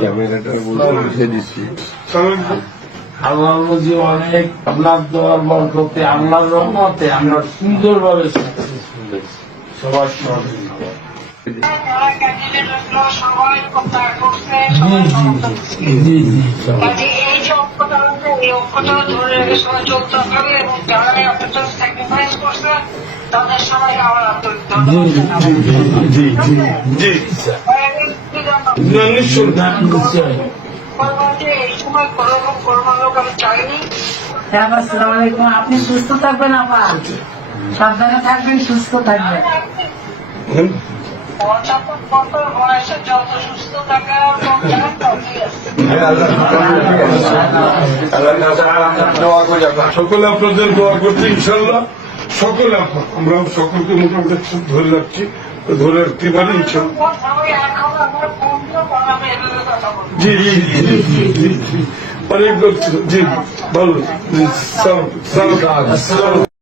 ক্যামেরাটা বলতে দিচ্ছি আল্লাহ নজি অনেক আপনার দোয়ার বরকতে আল্লাহর রহমতে আমরা সুন্দরভাবে সাকসেসফুল হয়েছি সবার সহযোগিতা। সবাই প্রত্যাহার করছে, জি জি এই যে অক্ষটা আছে এই অক্ষটা ধরে রেখে সবাই চলতে হবে এবং যারা আপনাদের স্যাক্রিফাইস করছে তাদের সবাই আমার আন্তরিক এই সময় কোন রকম কর্মলোক আমি চাইনি। আসসালামু আলাইকুম। আপনি সুস্থ থাকবেন, আপা সাবধানে থাকবেন, সুস্থ থাকবেন। 75 বছর বয়সে যত সুস্থ থাকার সকলে আপনাদের দোয়া করছি ইনশাল্লাহ। সকলে আমরা সকলকে মোটামুটি ধরে রাখছি, ধরে রাখতে পারি ইনশাল্লাহ। জি জি জি জি অনেক জি ভালো।